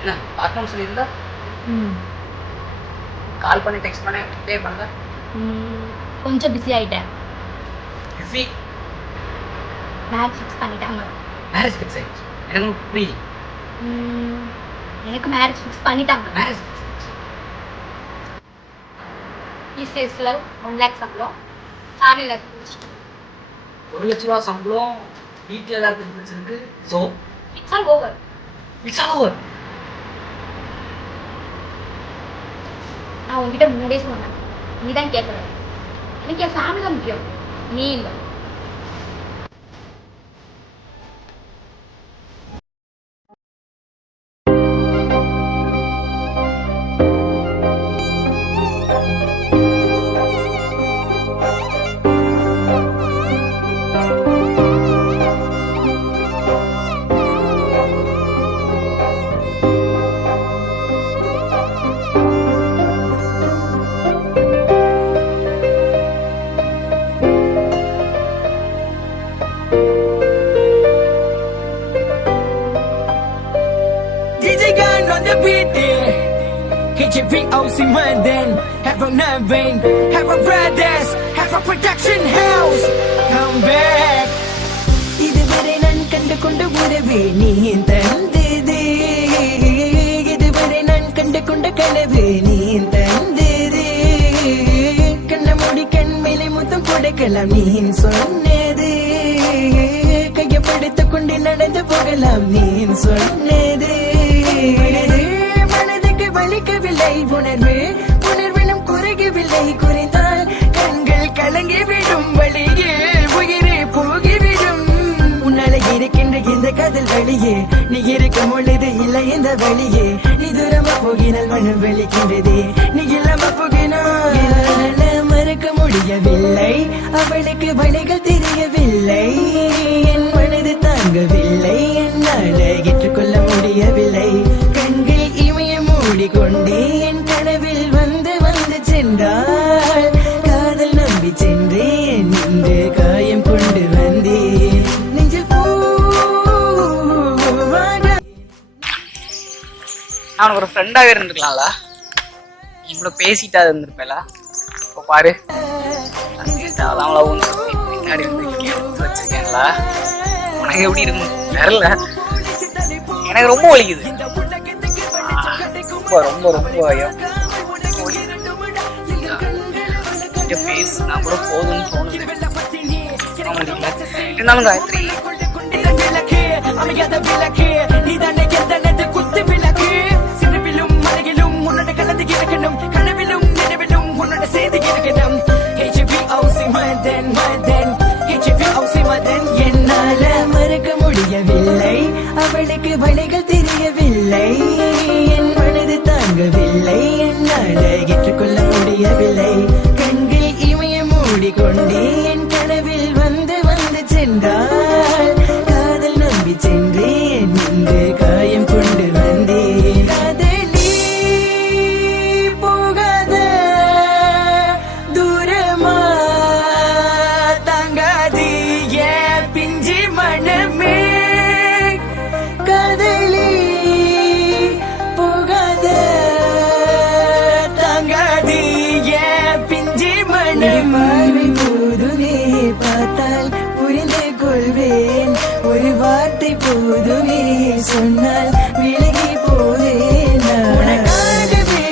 என்ன பார்க்கணும்னு சொல்லியிருந்தா ம் கால் பண்ணி டெக்ஸ்ட் பண்ண ப்ளே பண்ணல. கொஞ்சம் பிஸி ஆகிட்டேன். பிஸி? மேரேஜ் ஃபிக்ஸ் பண்ணிட்டாங்க. மேரேஜ் ஃபிக்ஸ் ஆயிடுச்சு? எனக்கு புரியல. எனக்கு மேரேஜ் ஃபிக்ஸ் பண்ணிட்டாங்க. மேரேஜ் ஈசிஎஸ்ல 1 lakh சம்பளம், ஃபேமிலியில் 1 லட்ச ரூபா சம்பளம், வீட்டில் எல்லாத்துக்கும் பிடிச்சிருக்கு. So it's all over. It's all over. நான் உங்ககிட்ட முன்னாடியே சொன்னேன், நீ தான் கேட்கல. எனக்கு என் ஃபேமிலி தான் முக்கியம், நீ இல்லை. HVOC London, have a Navin, have a brothers, have a production house. Come back. இதுவரை நான் கண்டு கொண்ட உறவே நீ தந்ததே, இதுவரை நான் கண்டு கொண்ட கனவே நீ தந்ததே, கண்ண மூடி கண் மேலே முத்தம் கொடுக்கலாம் நீ சொன்னதே, கையப்படுத்திக் கொண்டு நடந்து போகலாம் நீ சொன்னதே, வலிக்கவில்லை உணர்வு, உணர்வினும் குறையவில்லை, குறைந்தால் கண்கள் கலங்கிவிடும், வழியில் உயிரே போகிவிடும், உன்னால இருக்கின்ற இந்த காதல் வழியே, நீ இருக்கும் பொழுது இல்லை இந்த வழியே, நீ தூரமா போகினால் மனம் வலிக்கின்றதே, நீ இல்லாம போகினால் மறக்க முடியவில்லை, அவளுக்கு வழிகள் தெரியவில்லை, என் மனது தாங்கவில்லை, என்னால் ஏற்றுக்கொள்ள முடியவில்லை, கண்கள் இமய மூடிக்கொண்டே என் கனவில் வந்து வந்து சென்றாள், காதல் நம்பி சென்றேன், இன்று காயம் கொண்டு வந்தேன், நெஞ்சில் நான் ஒரு ஃப்ரெண்டாகவே இருந்துக்கலாம்ல, நீ கூட பேசிட்டா இருந்திருப்பேல. இப்போ பாரு, பின்னாடி எடுத்து வச்சிருக்கேன்ல, உனக்கு எப்படி இருக்கும் தெரியல, எனக்கு ரொம்ப வலிக்குது, ரொம்ப ரொம்ப பேசுனா கூட போதும்னு தோணுது, முடியல. இருந்தாலும் காயத்ரி என்னால மறக்க முடியவில்லை, அவளுக்கு வழிகள் தெரியவில்லை, என் மனது தாங்கவில்லை, என்னால் ஏற்றுக்கொள்ள முடியவில்லை, கண்கள் இமய மூடிக்கொண்டே என் கனவில் வந்து வந்து சென்றால், காதல் நம்பி சென்றேன், இன்று காயம் கொண்டு வந்தேன், காதலி போகாத தூரமா தாங்காதி ஏன் பிஞ்சி மனமே, காதலி போகாத தாங்காதி ஏன் பிஞ்சி மனமே, போதுமே பார்த்தால் புரிந்து கொள்வேன், ஒரு வார்த்தை போதுமே சொன்னால் விலகி போவேன், உனக்காகவே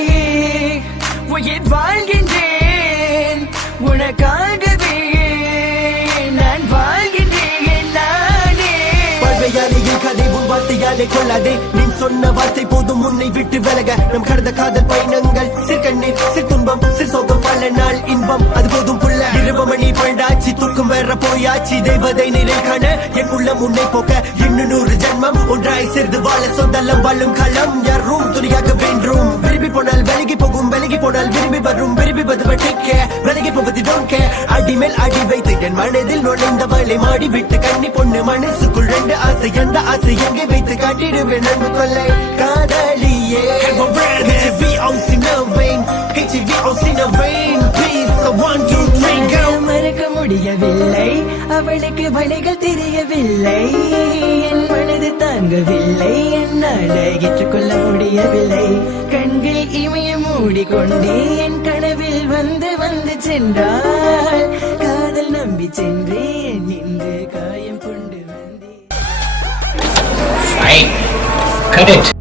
உயிர் வாழ்கின்றேன், உனக்காகவே நான் வாழ்கின்றேன், நானே வாழ்வையாலையில் கதை உன் வார்த்தையாலே கொள்ளாதே, நீ சொன்ன வார்த்தை போதும் உன்னை விட்டு விலக, நம் கடந்த காதல் பயணங்கள் சிற்கண்ணீர் சிற்துன்பம் சிற்சோகம் பல நாள் இன்பம் அது போதும் புள்ள, 20 மணி பண்டாச்சி தூக்கம் வேற போயாச்சி, தெய்வதை நிலை காண என் உள்ளம் உன்னை போக்க, இன்னும் 100 ஜென்மம் ஒன்றாய் சேர்ந்து வாழ, சொந்தலம் வாழும் களம் யாரும் துணியாக வென்றும், விரும்பி போனால் விலகி போகும், விலகி போனால் விரும்பி வரும், விரும்பி வருவட்டிக்க விலகி போவது டோன்ட் கேர், அடி மேல் அடி வைத்து என் மனதில் நுழைந்தவளை மாடி விட்டு கண்ணி பொண்ணு மனசுக்குள் 2 ஆசை, அந்த ஆசை எங்கே வைத்து காட்டிடுவேன் அன்பு கொள்ளை, காதலியே மறக்க முடியவில்லை, அவளுக்கு வழிகள் தெரியவில்லை, என் மனது இது தாங்கவில்லை என்னால் ஏற்றுக்கொள்ள முடியவில்லை கண்கள் இமய மூடிக்கொண்டே என் கனவில் வந்து வந்து சென்றால் காதல் நம்பி சென்றேன் நின்று காயம் கொண்டு வந்தேன் Fine. Cut it.